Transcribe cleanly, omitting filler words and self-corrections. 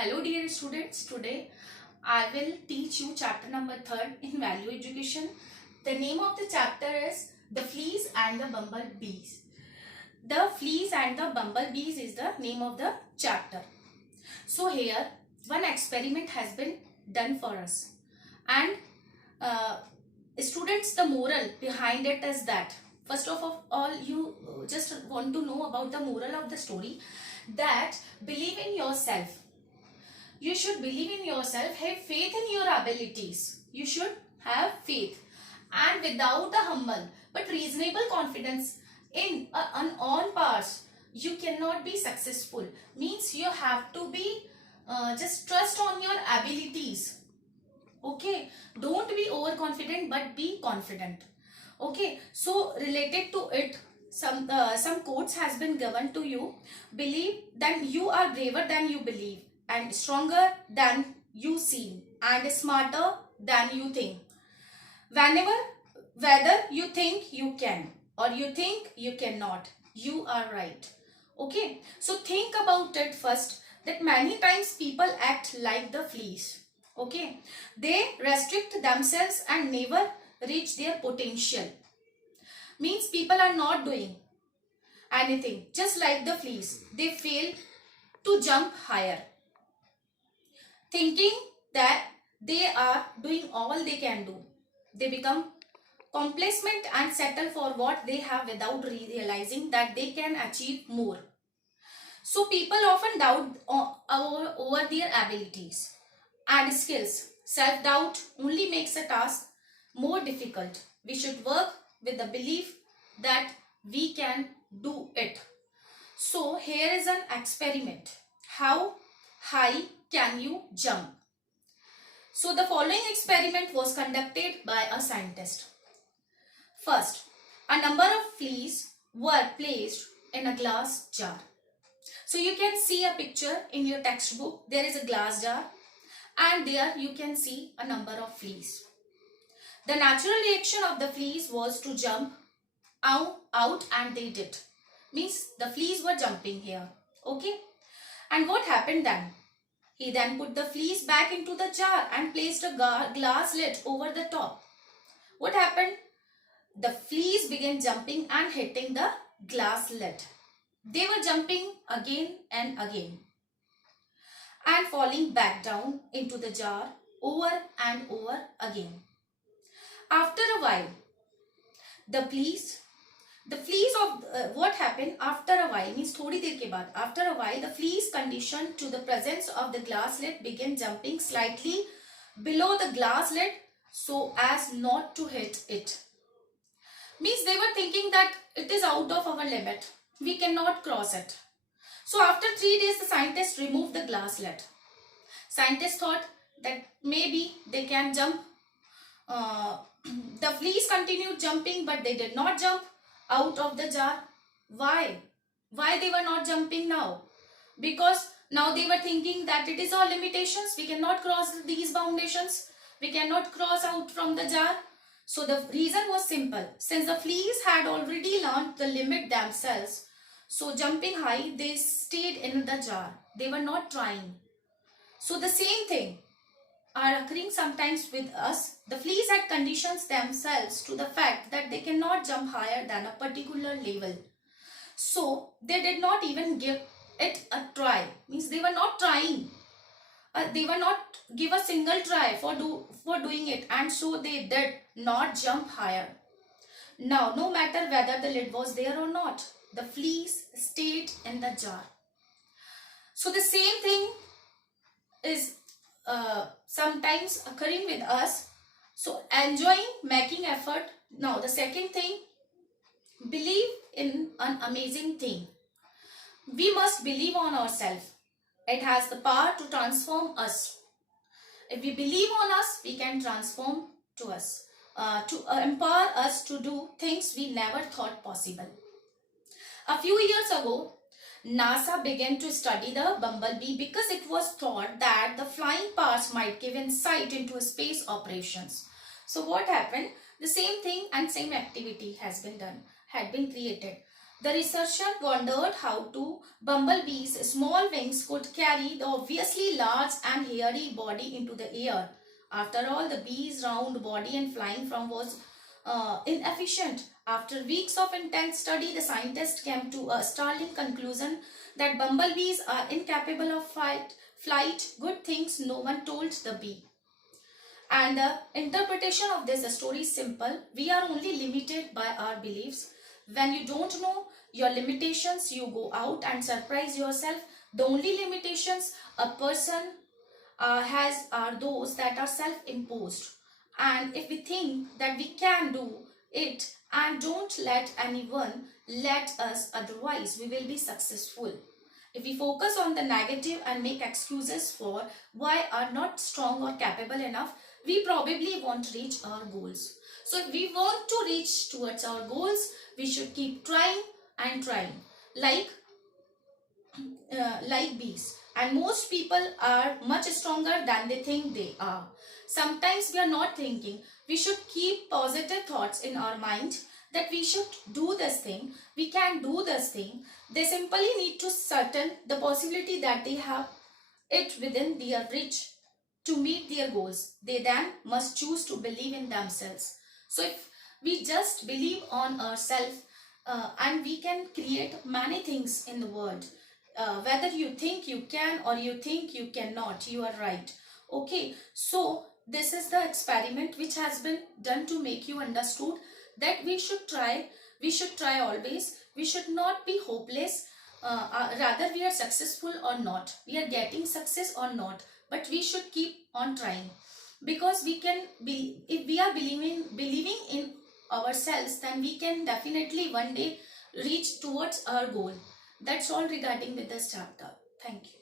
Hello dear students, today I will teach you chapter number 3 in value education. The name of the chapter is The Fleas and the Bumblebees. The Fleas and the Bumblebees is the name of the chapter. So here one experiment has been done for us, and students, the moral behind it is that first of all you just want to know about the moral of the story, that believe in yourself. You should believe in yourself, have faith in your abilities. You should have faith, and without a humble but reasonable confidence in an own parts, you cannot be successful. Means you have to be just trust on your abilities. Okay, don't be overconfident but be confident. Okay, so related to it, some quotes has been given to you. Believe that you are braver than you believe, and stronger than you seem, and smarter than you think. Whether you think you can or you think you cannot, you are right. Okay, so think about it first, that many times people act like the fleas. Okay, they restrict themselves and never reach their potential. Means people are not doing anything, just like the fleas. They fail to jump higher, thinking that they are doing all they can do. They become complacent and settle for what they have without realizing that they can achieve more. So people often doubt over their abilities and skills. Self-doubt only makes a task more difficult. We should work with the belief that we can do it. So here is an experiment. How high can you jump? So the following experiment was conducted by a scientist. First, a number of fleas were placed in a glass jar. So you can see a picture in your textbook. There is a glass jar, and there you can see a number of fleas. The natural reaction of the fleas was to jump out, and they did. Means the fleas were jumping here. Okay. And what happened then? He then put the fleas back into the jar and placed a glass lid over the top. What happened? The fleas began jumping and hitting the glass lid. They were jumping again and again and falling back down into the jar over and over again. After a while, the fleas of what happened after a while, means थोड़ी देर के बाद, after a while the fleas, conditioned to the presence of the glass lid, began jumping slightly below the glass lid so as not to hit it. Means they were thinking that it is out of our limit, we cannot cross it. So after 3 days the scientists removed the glass lid. Scientists thought that maybe they can jump. The fleas continued jumping, but they did not jump out of the jar. Why they were not jumping now? Because now they were thinking that it is our limitations, we cannot cross these foundations, we cannot cross out from the jar. So the reason was simple. Since the fleas had already learned the limit themselves, so jumping high, they stayed in the jar. They were not trying. So the same thing are occurring sometimes with us. The fleas had conditioned themselves to the fact that they cannot jump higher than a particular level. So they did not even give it a try. Means they were not trying. They were not give a single try for doing it, and so they did not jump higher. Now, no matter whether the lid was there or not, the fleas stayed in the jar. So the same thing is sometimes occurring with us. So enjoying making effort. Now the second thing, believe in an amazing thing. We must believe on ourselves. It has the power to transform us. If we believe on us, we can transform to us, to empower us to do things we never thought possible. A few years ago, NASA began to study the bumblebee because it was thought that the flying parts might give insight into space operations. So what happened? The same thing and same activity had been created. The researcher wondered how two bumblebees' small wings could carry the obviously large and hairy body into the air. After all, the bee's round body and flying from was inefficient. After weeks of intense study, the scientists came to a startling conclusion that bumblebees are incapable of flight. Good things no one told the bee. And the interpretation of this story is simple. We are only limited by our beliefs. When you don't know your limitations, you go out and surprise yourself. The only limitations a person has are those that are self-imposed. And if we think that we can do it and don't let anyone let us otherwise, we will be successful. If we focus on the negative and make excuses for why are not strong or capable enough, we probably won't reach our goals. So if we want to reach towards our goals, we should keep trying and trying, like bees. And most people are much stronger than they think they are. Sometimes we are not thinking. We should keep positive thoughts in our mind that we should do this thing, we can do this thing. They simply need to certain the possibility that they have it within their reach to meet their goals. They then must choose to believe in themselves. So if we just believe on ourselves, and we can create many things in the world. Whether you think you can or you think you cannot, you are right. Okay, so this is the experiment which has been done to make you understood that we should try always. We should not be hopeless. Rather we are successful or not, we are getting success or not, but we should keep on trying, because we can be, if we are believing in ourselves, then we can definitely one day reach towards our goal. That's all regarding with this chapter. Thank you.